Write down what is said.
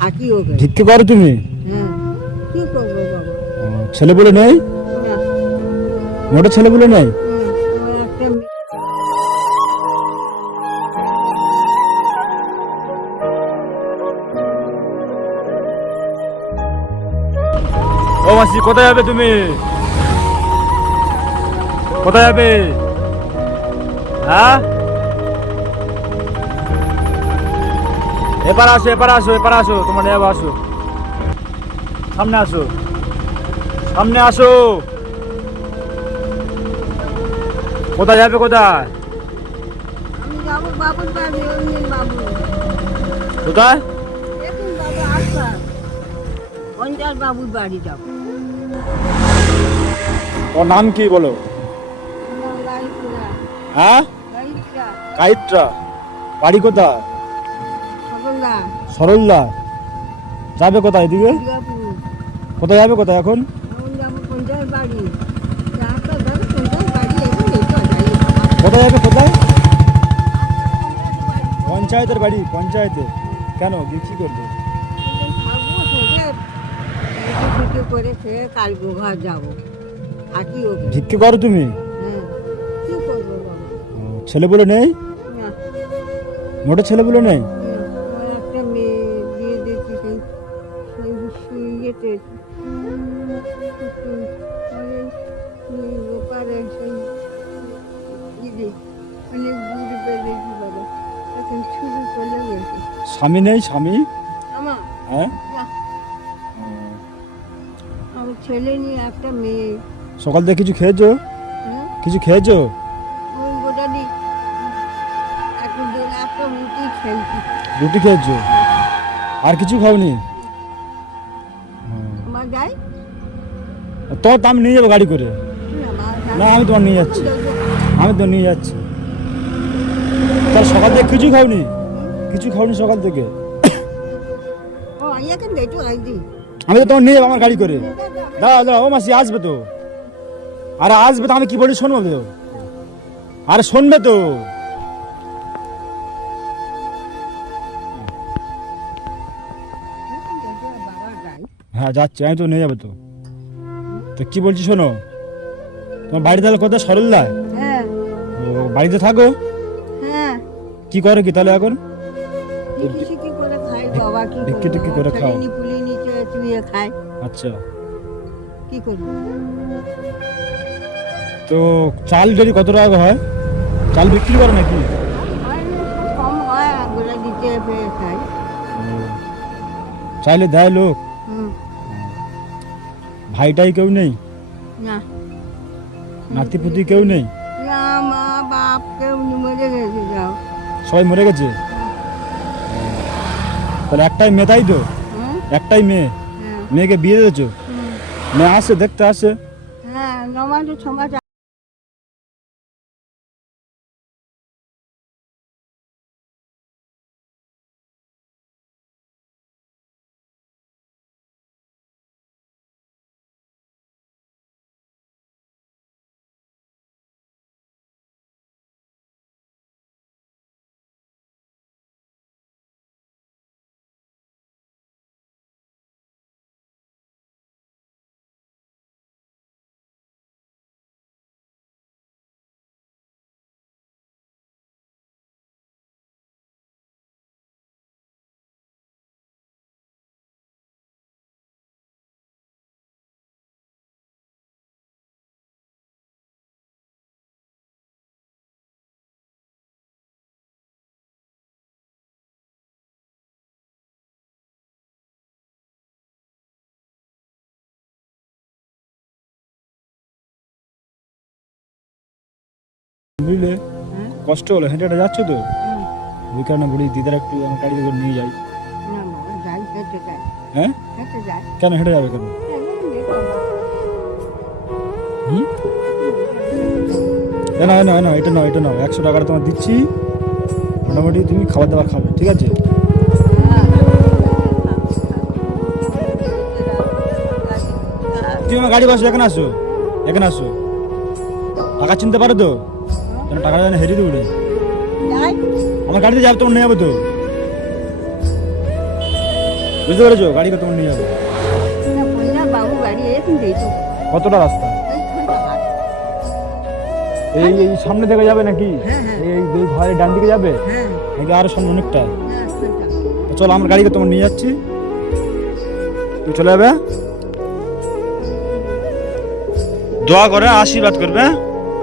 থাকি ওকে। ভিক্ষে করো তুমি? হ্যাঁ, কি করবো বাবা? ছেলে বলে নেই? না, মোটে ছেলে বলে নেই? আমার একটা ও মাসি, কোথায় যাবে তুমি? কোথায় যাবে? হ্যাঁ, এবার আসো, এবার আসো, এবার আসো, তোমার নেব, আসো, সামনে আসো, সামনে আসো। কোথায় যাবে, কোথায়? আমি যাবো বাবুর বাড়ি, অন্যের বাবু। কোথায়? দেখুন বাবু আসবার, পঞ্চাশ বাবুর বাড়ি যাবো। ওর নাম কি বলো? গাড়িটা, হ্যাঁ, গাড়িটা, কাইটরা। বাড়ি কোথায়? সরলা, সরলদা। যাবে কোথায় এদিকে? দুর্গাপুর। কোথায় যাবে, কোথায় এখন? এখন যাবো পঞ্চাশ বাড়ি। রাস্তা ধরে পঞ্চাশ বাড়ি, এখন এই তো যাই বাবা। কোথায় যাবে, কোথায়? পঞ্চায়েতের বাড়ি? পঞ্চায়েতে কেন, গিয়ে কি করবে? থাকবো থেকে ছুটি করে খেয়ে কাল ঘর যাবো। থাকি ওকে। ভিক্ষে করো তুমি? হ্যাঁ, কি করবো বাবা? ছেলে বলে নেই? না, মোটে ছেলে বলে নেই? আমার একটা মেয়ে বিয়ে দিয়েছি সেই সেই সেই ইয়েতে ওপারে সেই ঈদে অনেক দূর বেড়েছি বাবা, এখন শুরু করলে গেছে স্বামী নেই? স্বামী? আমার। হ্যাঁ, না, আমার ছেলে নিয়ে একটা মেয়ে। সকাল থেকে কিছু খেয়েছো? হ্যাঁ, কিছু খেয়েছো? ওই গোটা দি একটা রুটি খেয়েছি। রুটি খেয়েছো, আর কিছু খাওনি? আমার যাই তো আমি নিয়ে যাবো গাড়ি করে। না, আমি তোমার নিয়ে যাচ্ছি, আমি তো নিয়ে যাচ্ছি। তার সকাল থেকে কিছু খাওনি? কিছু খাওনি সকাল থেকে? ও ইয়াকে দেখো আইদি। আমি তো তোমার নিয়ে যাবো আমার গাড়ি করে। দাঁড়াও দাঁড়াও, ও মাসি আসবে তো। আরে আসবে তো, আমি কি বলি শোনবে তো? আরে শুনবে তো। বাবা যাই। হ্যাঁ যাচ্ছি, আমি তো নিয়ে যাবো তো। তো কি বলছি শোনো, তোমার বাড়ি তাহলে কোথায়? সরলদায়? হ্যাঁ, ও, বাড়িতে থাকো? হ্যাঁ, কি করে কি তাহলে এখন? ঠিকই ঠিকই করে খাই বাবা, কি ভিক্ষে টিক্ষে করে খাও? ছেলেনি পুলি নিচে চুয়ে খাই, আচ্ছা, কি করবো? তো চাল ডেলি কত টাকা হয়? চাল বিক্রি করো নাকি? হয় না, কম হয়, গোটা দিতে পেয়ে খাই। চাইলে দেয় লোক? হুম, ভাইটাই কেউ নেই? না, নাতিপুতি কেউ নেই? না, মা বাপ কেউ মরে গেছে যাও। সবাই মরে গেছে? তাহলে একটাই মেয়ে, তাই তো? হ্যাঁ, একটাই মেয়ে? হ্যাঁ, মেয়েকে বিয়ে দিয়েছো? হুম, মেয়ে আসে দেখতে, আসে? হ্যাঁ, আমাদের সমাজ বুঝলে, হ্যাঁ, কষ্ট হলো, হেঁটে হেঁটে যাচ্ছ তো, হুম, ওই কারণে বলি দিদার একটু আমার গাড়িতে করে নিয়ে যাই। না বাবা যাই, হেঁটে যাই, হ্যাঁ, হেঁটে যাই। কেন হেঁটে যাবে কেন? হুম, না না না, এটা নাও, এটা নাও, 100 টাকাটা তোমার দিচ্ছি, মোটামুটি তুমি খাবার দাবার খাবে, ঠিক আছে? তুমি আমার গাড়ি বসো, এখানে আসো, এখানে আসো। টাকা চিনতে পারো তো? কেন টাকাটা যেন হেরিয়ে দেবো? আমার গাড়িতে যাবে, তোমার নিয়ে যাবো তো। বুঝতে পেরেছো? গাড়ি করে তোমার নিয়ে যাবো। না বললাম বাবু গাড়ি এরকম দেই তো কতটা রাস্তা? এই এই সামনে থেকে যাবে নাকি? হ্যাঁ, হ্যাঁ। এই দুই ঘরের ডান দিকে যাবে হ্যাঁ নাকি আরো সামনে অনেকটা? হ্যাঁ ওইটা। তো চলো আমার গাড়িকে তোমার নিয়ে যাচ্ছি, তুই চলে যাবে, দোয়া করে আশীর্বাদ করবে।